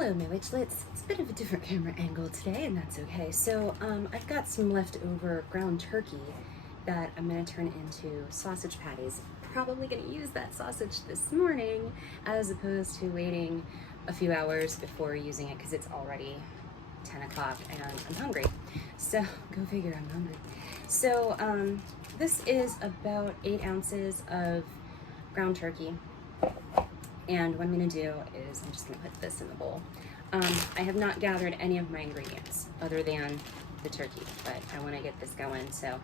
Hello, my witchlets. It's a bit of a different camera angle today, and that's okay. So, I've got some leftover ground turkey that I'm gonna turn into sausage patties. Probably gonna use that sausage this morning as opposed to waiting a few hours before using it because it's already 10 o'clock and I'm hungry. So, go figure, I'm hungry. So, this is about 8 ounces of ground turkey. And what I'm gonna do is I'm just gonna put this in the bowl. I have not gathered any of my ingredients other than the turkey, but I wanna get this going. So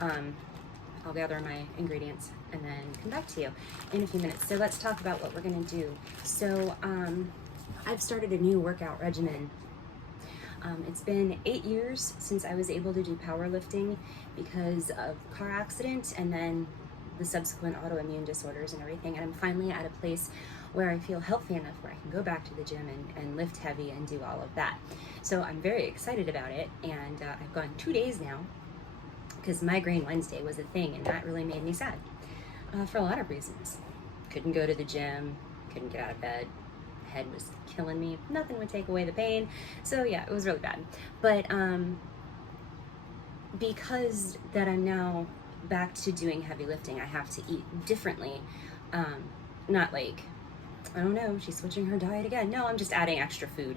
I'll gather my ingredients and then come back to you in a few minutes. So let's talk about what we're gonna do. So I've started a new workout regimen. It's been 8 years since I was able to do powerlifting because of car accident and then the subsequent autoimmune disorders and everything. And I'm finally at a place where I feel healthy enough where I can go back to the gym and lift heavy and do all of that. So I'm very excited about it. And I've gone 2 days now because Migraine Wednesday was a thing and that really made me sad for a lot of reasons. Couldn't go to the gym, couldn't get out of bed. Head was killing me. Nothing would take away the pain. So yeah, it was really bad. But because that I'm now back to doing heavy lifting, I have to eat differently. Not like, I don't know, she's switching her diet again. No, I'm just adding extra food.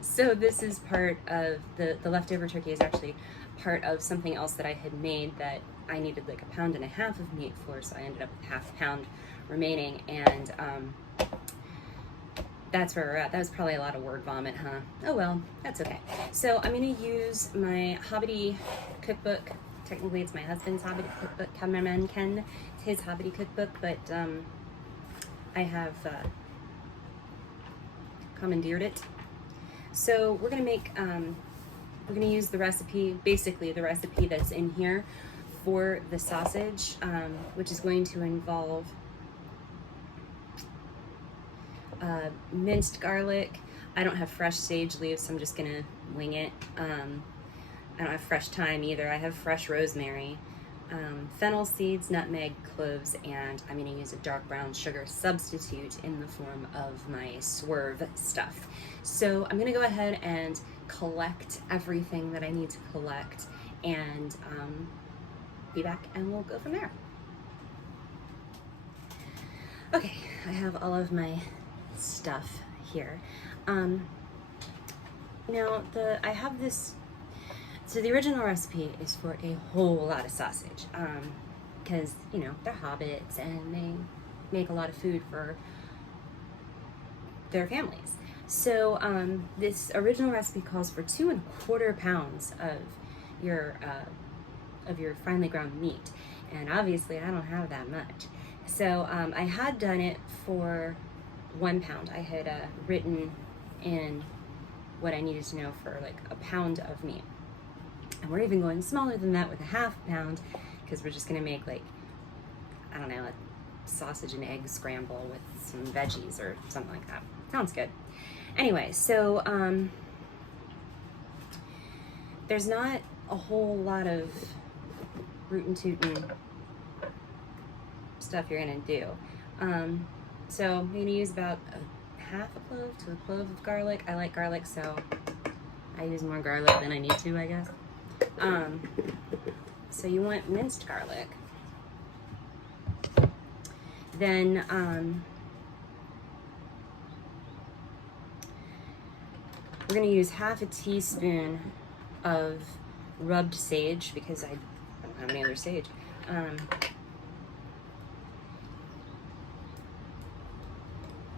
So this is part of the leftover turkey is actually part of something else that I had made that I needed like 1.5 pounds of meat for, so I ended up with 1/2 pound remaining, and that's where we're at. That was probably a lot of word vomit, huh? Oh well, that's okay. So I'm gonna use my Hobbity cookbook. Technically it's my husband's Hobbity cookbook, cameraman Ken, it's his Hobbity cookbook, but I have commandeered it. So we're gonna make, we're gonna use the recipe, basically the recipe that's in here for the sausage, which is going to involve minced garlic. I don't have fresh sage leaves, so I'm just gonna wing it. I don't have fresh thyme either. I have fresh rosemary, fennel seeds, nutmeg, cloves, and I'm going to use a dark brown sugar substitute in the form of my swerve stuff. So I'm going to go ahead and collect everything that I need to collect and be back and we'll go from there. Okay, I have all of my stuff here. Now I have this. So the original recipe is for a whole lot of sausage, because, you know, they're hobbits and they make a lot of food for their families. So this original recipe calls for 2¼ pounds of your finely ground meat, and obviously I don't have that much. So I had done it for 1 pound. I had written in what I needed to know for like 1 pound of meat. And we're even going smaller than that with 1/2 pound because we're just gonna make like, I don't know, a sausage and egg scramble with some veggies or something like that. Sounds good. Anyway, so there's not a whole lot of rootin' tootin' stuff you're gonna do. So I'm gonna use about 1/2 clove to 1 clove of garlic. I like garlic, so I use more garlic than I need to, I guess. So you want minced garlic. Then we're going to use 1/2 teaspoon of rubbed sage because I don't have any other sage. There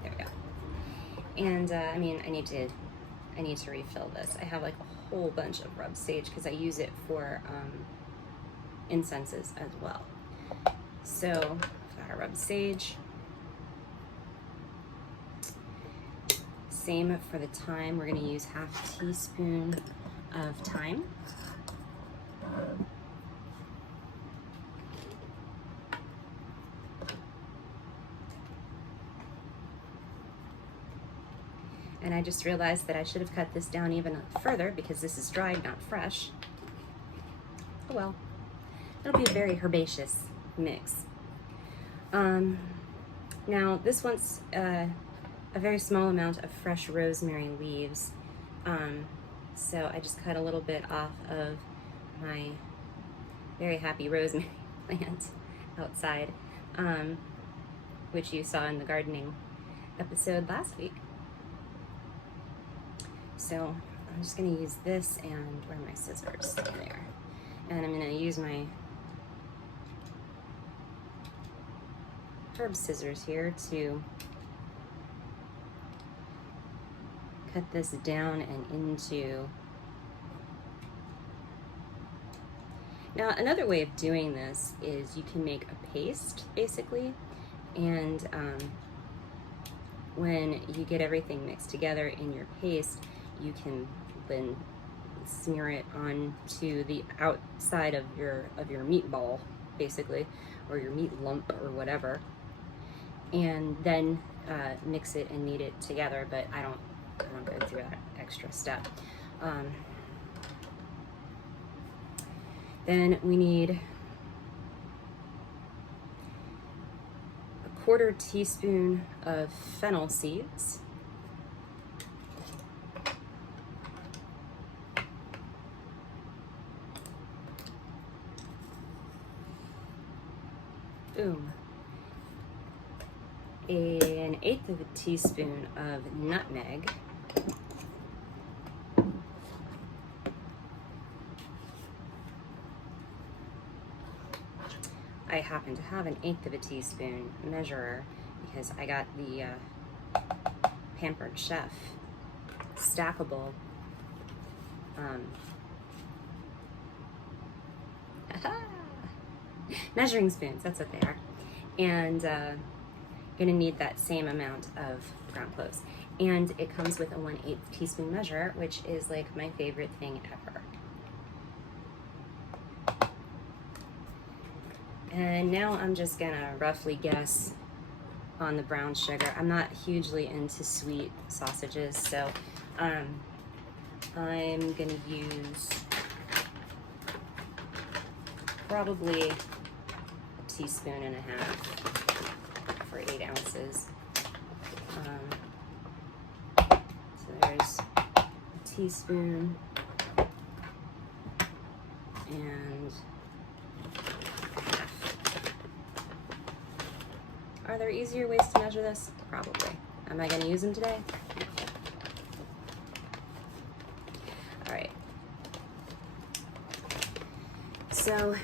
we go. And I mean, I need to refill this. I have like a whole bunch of rubbed sage because I use it for incenses as well. So I've got our rubbed sage. Same for the thyme. We're going to use 1/2 teaspoon of thyme. And I just realized that I should have cut this down even further because this is dried, not fresh. Oh well. It'll be a very herbaceous mix. Now this one's a very small amount of fresh rosemary leaves. So I just cut a little bit off of my very happy rosemary plant outside, which you saw in the gardening episode last week. So I'm just going to use this, and where are my scissors? There. And I'm going to use my herb scissors here to cut this down and into. Now, another way of doing this is you can make a paste, basically, and when you get everything mixed together in your paste, you can then smear it onto the outside of your meatball, basically, or your meat lump or whatever, and then mix it and knead it together. But I don't go through that extra step. Then we need a 1/4 teaspoon of fennel seeds. Boom. An 1/8 of a teaspoon of nutmeg. I happen to have an 1/8 of a teaspoon measurer because I got the Pampered Chef stackable measuring spoons, that's what they are. And gonna need that same amount of ground cloves. And it comes with a 1/8 teaspoon measure, which is like my favorite thing ever. And now I'm just gonna roughly guess on the brown sugar. I'm not hugely into sweet sausages, so I'm gonna use probably 1.5 teaspoons for 8 ounces. So there's a teaspoon and are there easier ways to measure this? Probably. Am I going to use them today? All right. So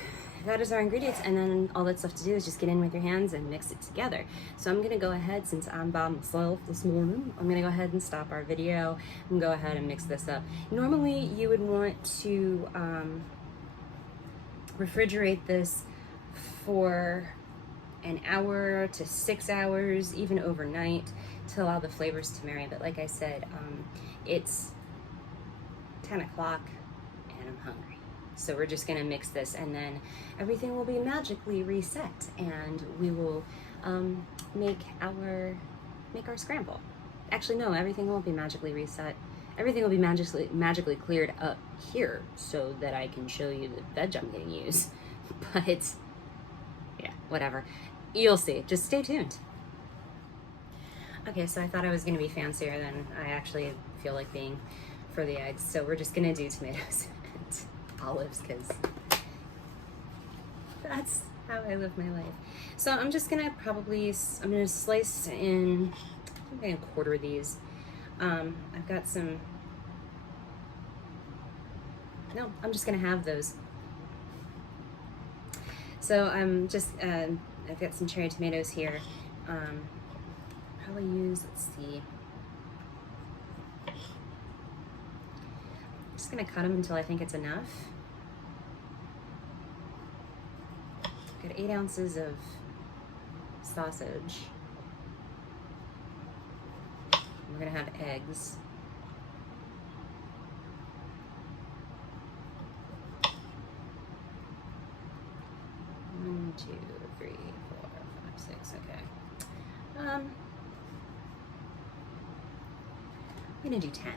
that is our ingredients, and then all that's left to do is just get in with your hands and mix it together. So I'm going to go ahead, since I'm by myself this morning, I'm going to go ahead and stop our video and go ahead and mix this up. Normally you would want to refrigerate this for an hour to 6 hours, even overnight, to allow the flavors to marry. But like I said, it's 10 o'clock and I'm hungry. So we're just gonna mix this, and then everything will be magically reset, and we will make our scramble. Actually, no, everything won't be magically reset. Everything will be magically cleared up here so that I can show you the veg I'm gonna use. But yeah, whatever. You'll see. Just stay tuned. Okay, so I thought I was gonna be fancier than I actually feel like being for the eggs. So we're just gonna do tomatoes and olives, because that's how I live my life. So I'm just gonna I'm gonna slice in, I'm gonna 1/4 these. I've got some, no, I'm just gonna have those. So I'm just, I've got some cherry tomatoes here. Probably use, let's see. I'm just gonna cut them until I think it's enough. Got 8 ounces of sausage. We're gonna have eggs. One, 2, 3, 4, 5, 6. Okay. I'm gonna do 10.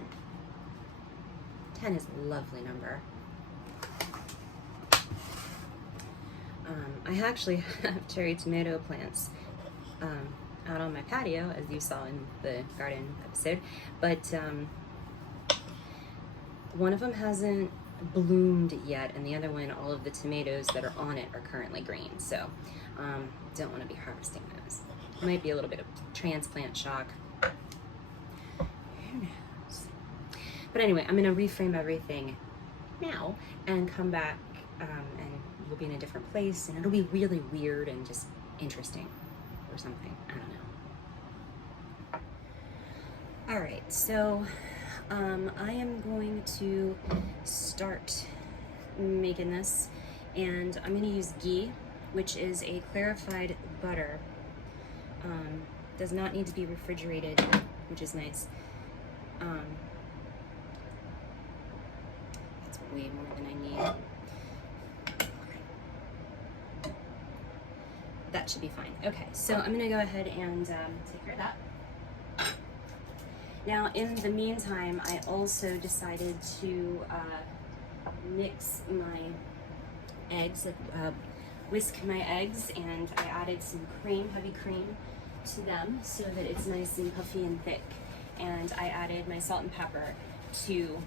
10 is a lovely number. I actually have cherry tomato plants out on my patio, as you saw in the garden episode, but one of them hasn't bloomed yet, and the other one, all of the tomatoes that are on it are currently green, so don't want to be harvesting those. Might be a little bit of transplant shock. Who knows? But anyway, I'm going to reframe everything now and come back, and we'll be in a different place, and it'll be really weird and just interesting or something. I don't know. All right, so I am going to start making this, and I'm going to use ghee, which is a clarified butter. Does not need to be refrigerated, which is nice. That's way more than I need. That should be fine. Okay, so I'm gonna go ahead and take care of that. Now, in the meantime, I also decided to mix my eggs, whisk my eggs, and I added some cream, heavy cream, to them so that it's nice and puffy and thick. And I added my salt and pepper to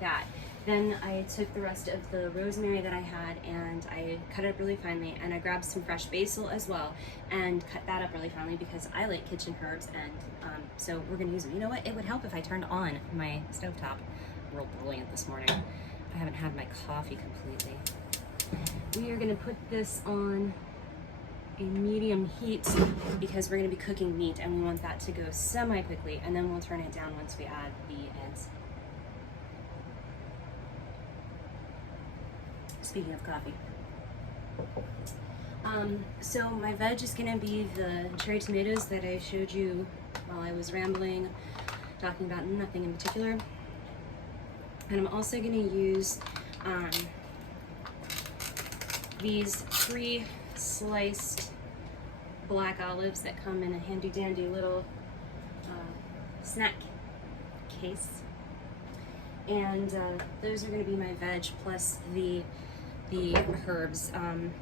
that. Then I took the rest of the rosemary that I had and I cut it up really finely, and I grabbed some fresh basil as well and cut that up really finely because I like kitchen herbs, and so we're gonna use them. You know what? It would help if I turned on my stovetop. I'm real brilliant this morning. I haven't had my coffee completely. We are gonna put this on a medium heat because we're gonna be cooking meat and we want that to go semi-quickly, and then we'll turn it down once we add the eggs. Speaking of coffee. So my veg is gonna be the cherry tomatoes that I showed you while I was rambling, talking about nothing in particular. And I'm also gonna use these pre-sliced black olives that come in a handy dandy little snack case. And those are gonna be my veg plus the herbs. I'm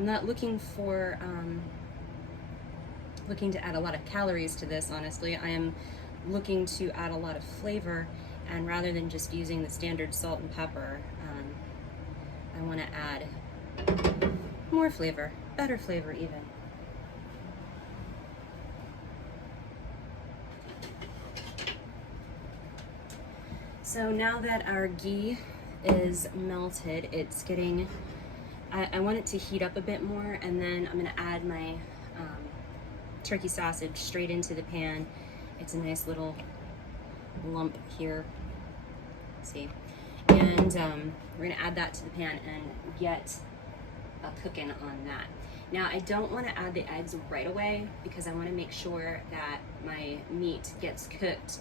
not looking to add a lot of calories to this, honestly. I am looking to add a lot of flavor, and rather than just using the standard salt and pepper, I want to add more flavor, better flavor even. So now that our ghee is melted, it's getting, I want it to heat up a bit more, and then I'm gonna add my turkey sausage straight into the pan. It's a nice little lump here, see? And we're gonna add that to the pan and get cooking on that. Now, I don't wanna add the eggs right away because I wanna make sure that my meat gets cooked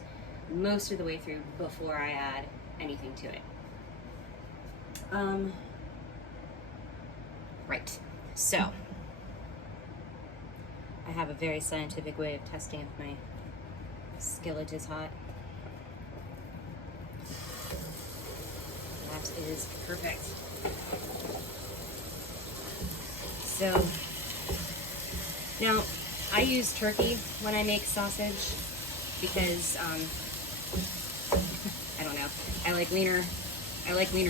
most of the way through before I add anything to it. Right, so I have a very scientific way of testing if my skillet is hot. That is perfect. So now I use turkey when I make sausage because I don't know, I like leaner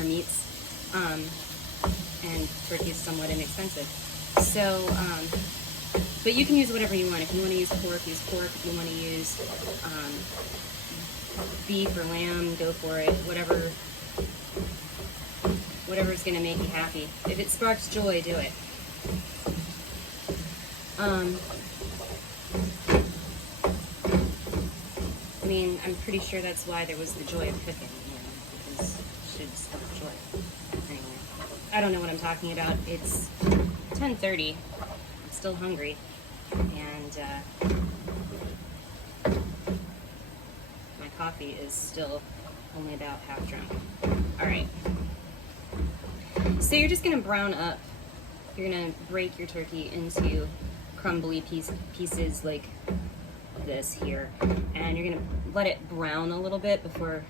meats, and turkey is somewhat inexpensive. So, but you can use whatever you want. If you want to use pork, use pork. If you want to use beef or lamb, go for it. Whatever's going to make you happy. If it sparks joy, do it. I mean, I'm pretty sure that's why there was the joy of cooking, because it should spark joy. Anyway, I don't know what I'm talking about. It's 10:30. I'm still hungry, and my coffee is still only about half drunk. All right. So you're just gonna brown up. You're gonna break your turkey into crumbly pieces like this here, and you're gonna let it brown a little bit before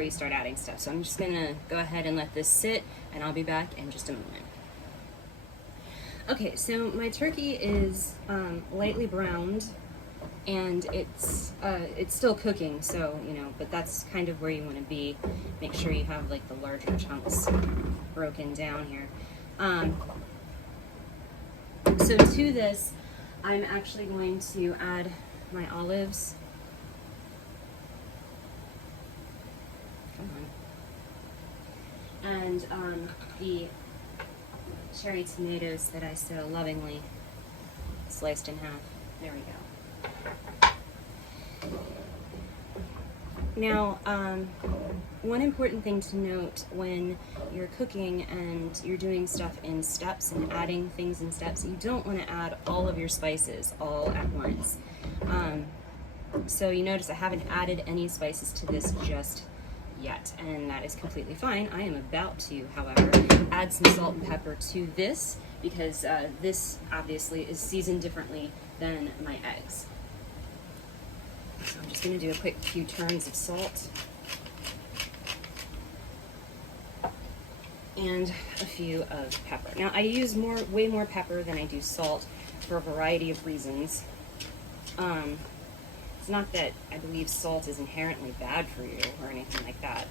you start adding stuff. So I'm just gonna go ahead and let this sit, and I'll be back in just a moment. Okay, so my turkey is lightly browned, and it's still cooking, so but that's kind of where you want to be. Make sure you have like the larger chunks broken down here. So to this, I'm actually going to add my olives. Come on. And the cherry tomatoes that I so lovingly sliced in half. There we go. Now, one important thing to note when you're cooking and you're doing stuff in steps and adding things in steps, you don't want to add all of your spices all at once. So you notice I haven't added any spices to this just yet, and that is completely fine. I am about to, however, add some salt and pepper to this because this obviously is seasoned differently than my eggs. So I'm just going to do a quick few turns of salt and a few of pepper. Now I use way more pepper than I do salt for a variety of reasons. It's not that I believe salt is inherently bad for you or anything like that.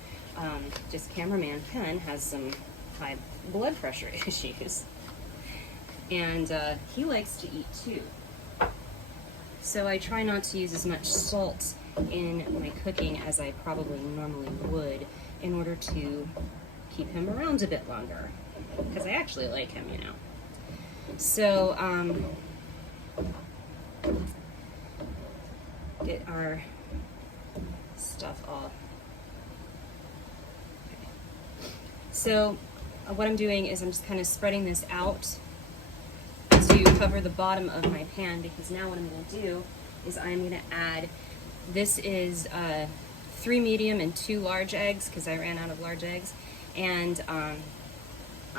Just cameraman Ken has some high blood pressure issues, and he likes to eat too. So I try not to use as much salt in my cooking as I probably normally would in order to keep him around a bit longer, because I actually like him, So get our stuff all. Okay. So what I'm doing is I'm just kind of spreading this out to cover the bottom of my pan, because now what I'm going to do is I'm going to add, this is 3 medium and 2 large eggs because I ran out of large eggs, and I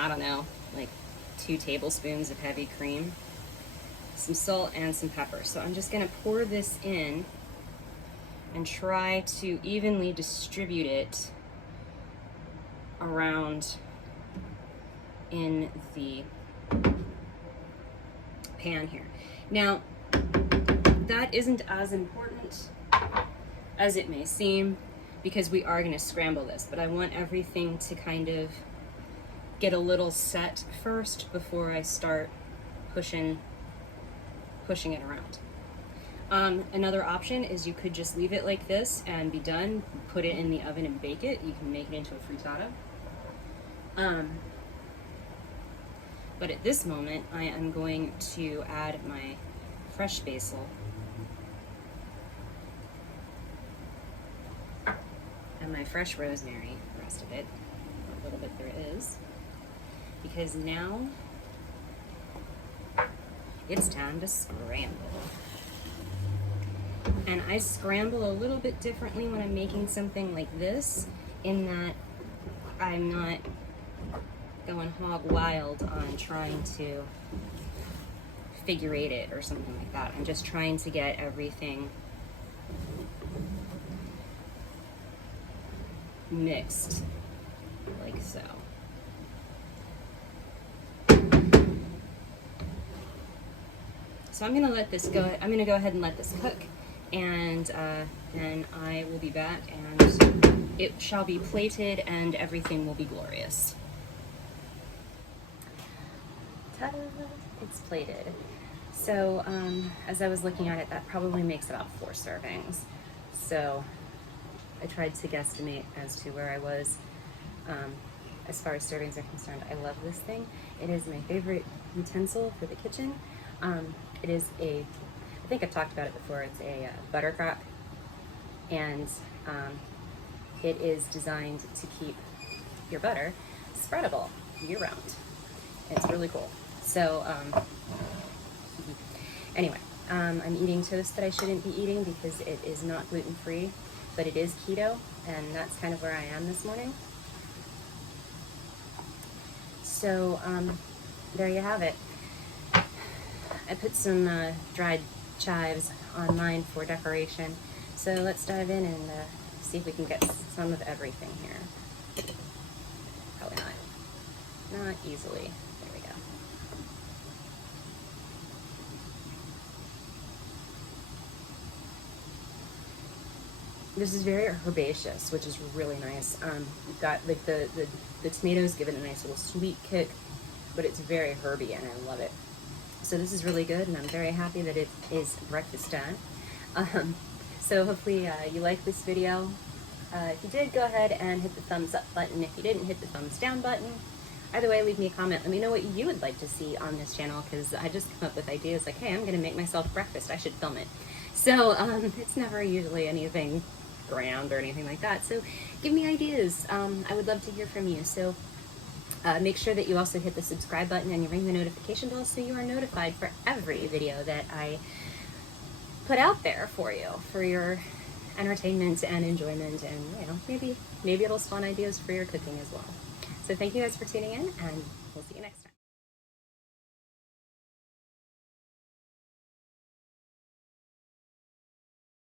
don't know, like 2 tablespoons of heavy cream, some salt, and some pepper. So I'm just going to pour this in and try to evenly distribute it around in the pan here. Now, that isn't as important as it may seem because we are going to scramble this, but I want everything to kind of get a little set first before I start pushing it around. Another option is you could just leave it like this and be done, put it in the oven and bake it. You can make it into a frittata. But at this moment, I am going to add my fresh basil and my fresh rosemary, the rest of it, a little bit there is, because now it's time to scramble. And I scramble a little bit differently when I'm making something like this, in that I'm not going hog wild on trying to figure eight it or something like that. I'm just trying to get everything mixed like so. So I'm gonna let this go. I'm gonna go ahead and let this cook, and then I will be back, and it shall be plated, and everything will be glorious. Ta-da! It's plated. So as I was looking at it, that probably makes about 4 servings. So I tried to guesstimate as to where I was as far as servings are concerned. I love this thing. It is my favorite utensil for the kitchen. It is I think I've talked about it before, it's a butter crock, and it is designed to keep your butter spreadable year-round. It's really cool. So anyway, I'm eating toast that I shouldn't be eating because it is not gluten-free, but it is keto, and that's kind of where I am this morning. So there you have it. I put some dried chives on mine for decoration. So let's dive in and see if we can get some of everything here. Probably not. Not easily. There we go. This is very herbaceous, which is really nice. You've got like the tomatoes give it a nice little sweet kick, but it's very herby and I love it. So this is really good, and I'm very happy that it is breakfast done. So hopefully you like this video. If you did, go ahead and hit the thumbs up button. If you didn't, hit the thumbs down button. Either way, leave me a comment. Let me know what you would like to see on this channel, because I just come up with ideas like, hey, I'm going to make myself breakfast. I should film it. So it's never usually anything grand or anything like that. So give me ideas. I would love to hear from you. So make sure that you also hit the subscribe button and you ring the notification bell so you are notified for every video that I put out there for you, for your entertainment and enjoyment, and you know, maybe it'll spawn ideas for your cooking as well. So thank you guys for tuning in, and we'll see you next time.